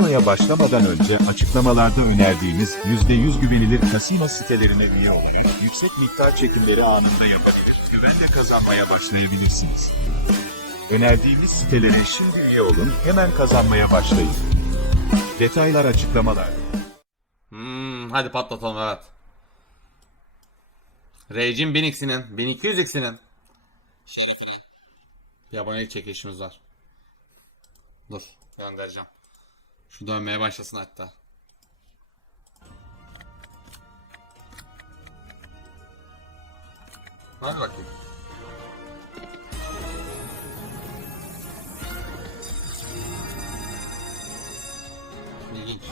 Kasinoya başlamadan önce açıklamalarda önerdiğimiz %100 güvenilir kasino sitelerine üye olarak yüksek miktar çekimleri anında yapabilir, güvenle kazanmaya başlayabilirsiniz. Önerdiğimiz sitelere şimdi üye olun, hemen kazanmaya başlayın. Detaylar açıklamalarda. Hmm, hadi patlatalım evet. Rage'in 1000x'inin, 1200x'inin şerefine. Bir abonelik çekişimiz var. Dur, göndereceğim. Şu dönmeye başlasın hatta. Hadi bakayım. İlginç.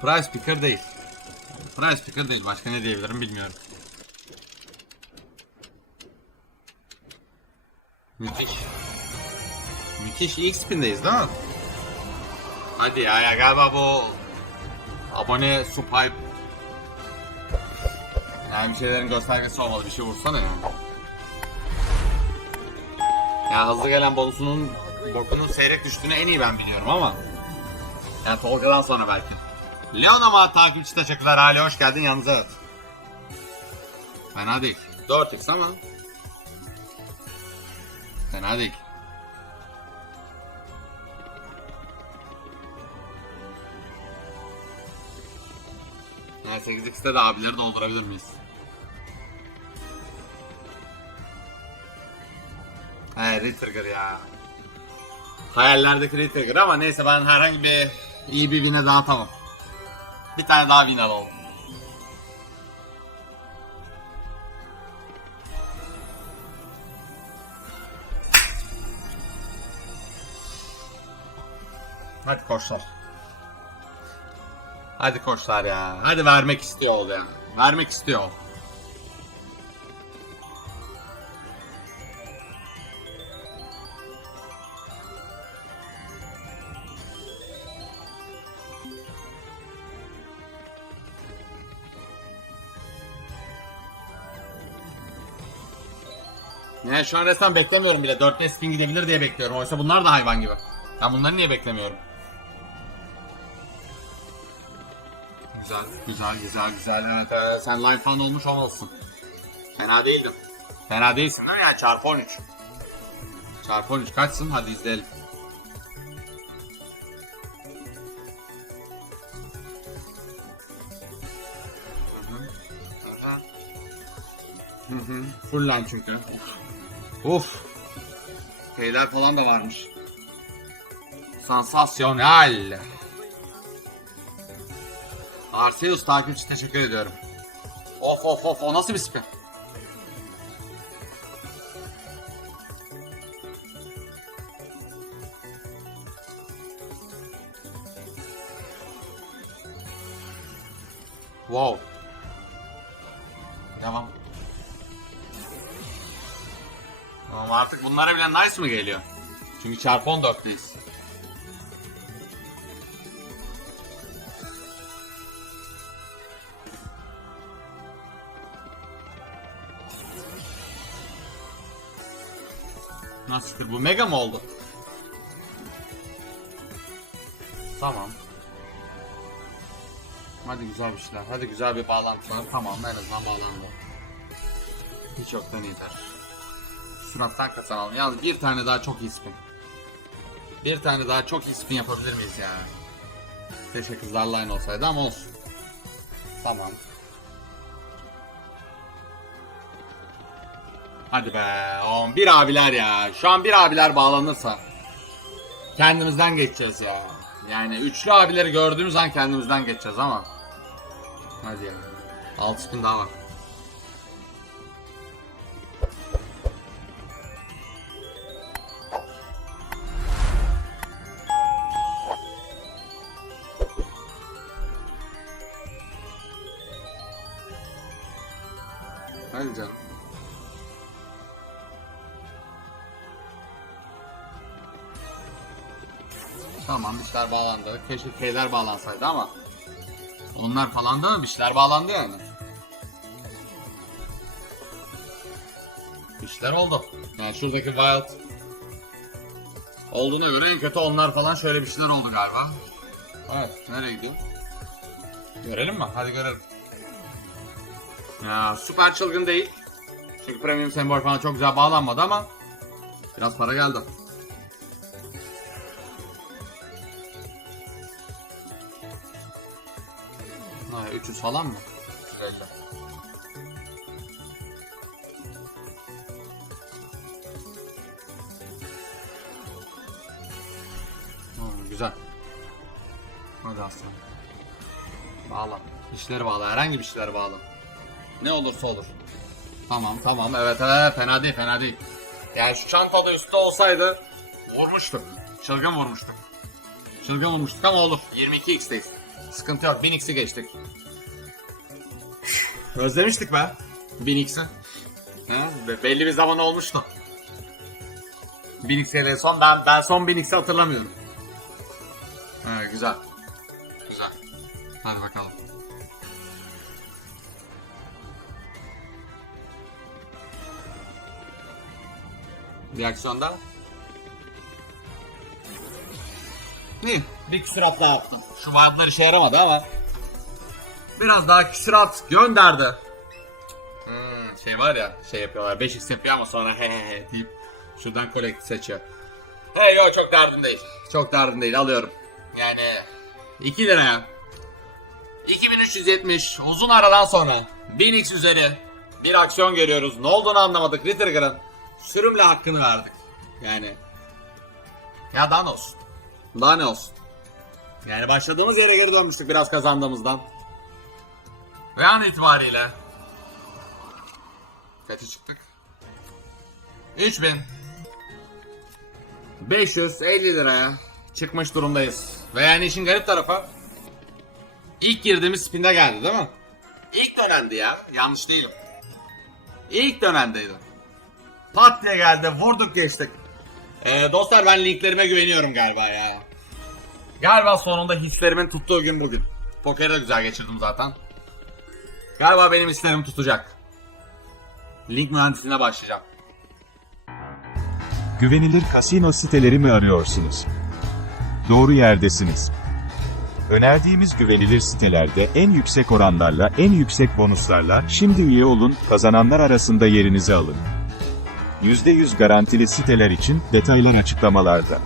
Price picker değil. Price picker değil. Başka ne diyebilirim bilmiyorum. Müthiş. Müthiş. İlk spindeyiz değil mi? Hadi ya, ya galiba bu abone subhype yani bir şeylerin göstergesi olmalı. Bir şey vursana ya. Ya hızlı gelen bonusunun bokunun seyrek düştüğünü en iyi ben biliyorum ama yani Tolga'dan sonra belki. Leonama takipçi teşekkürler. Hali hoş geldin yalnız evet. Fena değil. 4x ama. Fena değil. Yani 8x'te de abileri doldurabilir miyiz? He Retrigger ya. Hayallerdeki Retrigger ama neyse ben herhangi bir iyi bir win'e daha tamam. Bir tane daha win alalım. Hadi koçlar. Hadi koçlar ya. Hadi vermek istiyor ol ya. Vermek istiyor ol. Ne şu an resmen beklemiyorum bile. 4 spin gidebilir diye bekliyorum. Oysa bunlar da hayvan gibi. Ben bunları niye beklemiyorum? Güzel, güzel, güzel, güzel. Evet, evet. sen live fan olmuş olmalısın. Fena değildin. Fena değilsin değil mi ya? Çarpı 13. Çarpı 13 kaçsın? Hadi izleyelim. Hı hı. Full lan çünkü. Of. Şeyler falan da varmış. Sansasyonel. Arceus takipçi teşekkür ediyorum. Of of of o nasıl bir spin? Wow. Devam. Tamam artık bunlara bile nice mı geliyor? Çünkü çarpı 14'teyiz. Nasıl bu mega mı oldu? Tamam. Hadi güzel bir şeyler. Hadi güzel bir bağlantı var. Tamam en azından bağlandı. Hiç yoktan iyidir. Surattan kazanalım. Yalnız bir tane daha çok iyi spin. Bir tane daha çok iyi spin yapabilir miyiz ya? Keşke kızlarla aynı olsaydı ama olsun. Tamam. Hadi be. Oğlum bir abiler ya. Şu an bir abiler bağlanırsa kendimizden geçeceğiz ya. Yani üçlü abileri gördüğümüz an kendimizden geçeceğiz ama. Hadi ya. 6 spin daha var. Hadi canım. Tamam işler bağlandı. Keşke K'ler bağlansaydı ama. Onlar falan da mı? İşler bağlandı yani. İşler oldu. Yani şuradaki Wild olduğuna göre en kötü onlar falan şöyle bir şeyler oldu galiba. Evet, nereye gidiyor? Görelim mi? Hadi görelim. Ya süper çılgın değil. Çünkü premium sembol falan çok güzel bağlanmadı ama biraz para geldi. 300 falan mı? 350. Hmm, güzel. Hadi aslanım. Bağla. İşleri bağla. Herhangi bir şeyler bağla. Ne olursa olur. Tamam tamam evet evet fena değil fena değil. Yani şu çantada üstte olsaydı vurmuştuk. Çılgın vurmuştuk. Çılgın vurmuştuk ama olur. 22x'teyiz. Sıkıntı yok 1000x'i geçtik. Özlemiştik be. 1000x'i. Hı, be- belli bir zaman olmuştu. 1000x'e son ben ben son 1000x'i hatırlamıyorum. Ha, güzel. Güzel. Hadi bakalım. Reaksiyonda. İyi. Bir küsurat daha yaptım. Şu vaatler işe yaramadı ama. Biraz daha küsurat gönderdi. Hmm, şey var ya şey yapıyorlar 5x yapıyor ama sonra he he he deyip şuradan kolektif seçiyor. Hey yo çok derdim değil. Çok derdim değil alıyorum. Yani 2 liraya 2370 uzun aradan sonra 1000x üzeri bir aksiyon görüyoruz. Ne olduğunu anlamadık. Ritterger'ın sürümle hakkını verdik. Yani ya daha ne olsun? Daha ne olsun? Yani başladığımız yere geri dönmüştük biraz kazandığımızdan. Ve an itibariyle kaça çıktık? 3000 550 liraya çıkmış durumdayız. Ve yani işin garip tarafı ilk girdiğimiz spinde geldi değil mi? İlk dönendi ya. Yanlış değilim. İlk dönendeydi. Pat diye geldi. Vurduk geçtik. Ee, dostlar ben linklerime güveniyorum galiba ya. Galiba sonunda hislerimin tuttuğu gün bugün. Pokeri de güzel geçirdim zaten. Galiba benim hislerim tutacak. Link mühendisliğine başlayacağım. Güvenilir kasino siteleri mi arıyorsunuz? Doğru yerdesiniz. Önerdiğimiz güvenilir sitelerde en yüksek oranlarla, en yüksek bonuslarla şimdi üye olun, kazananlar arasında yerinizi alın. %100 garantili siteler için detaylar açıklamalarda.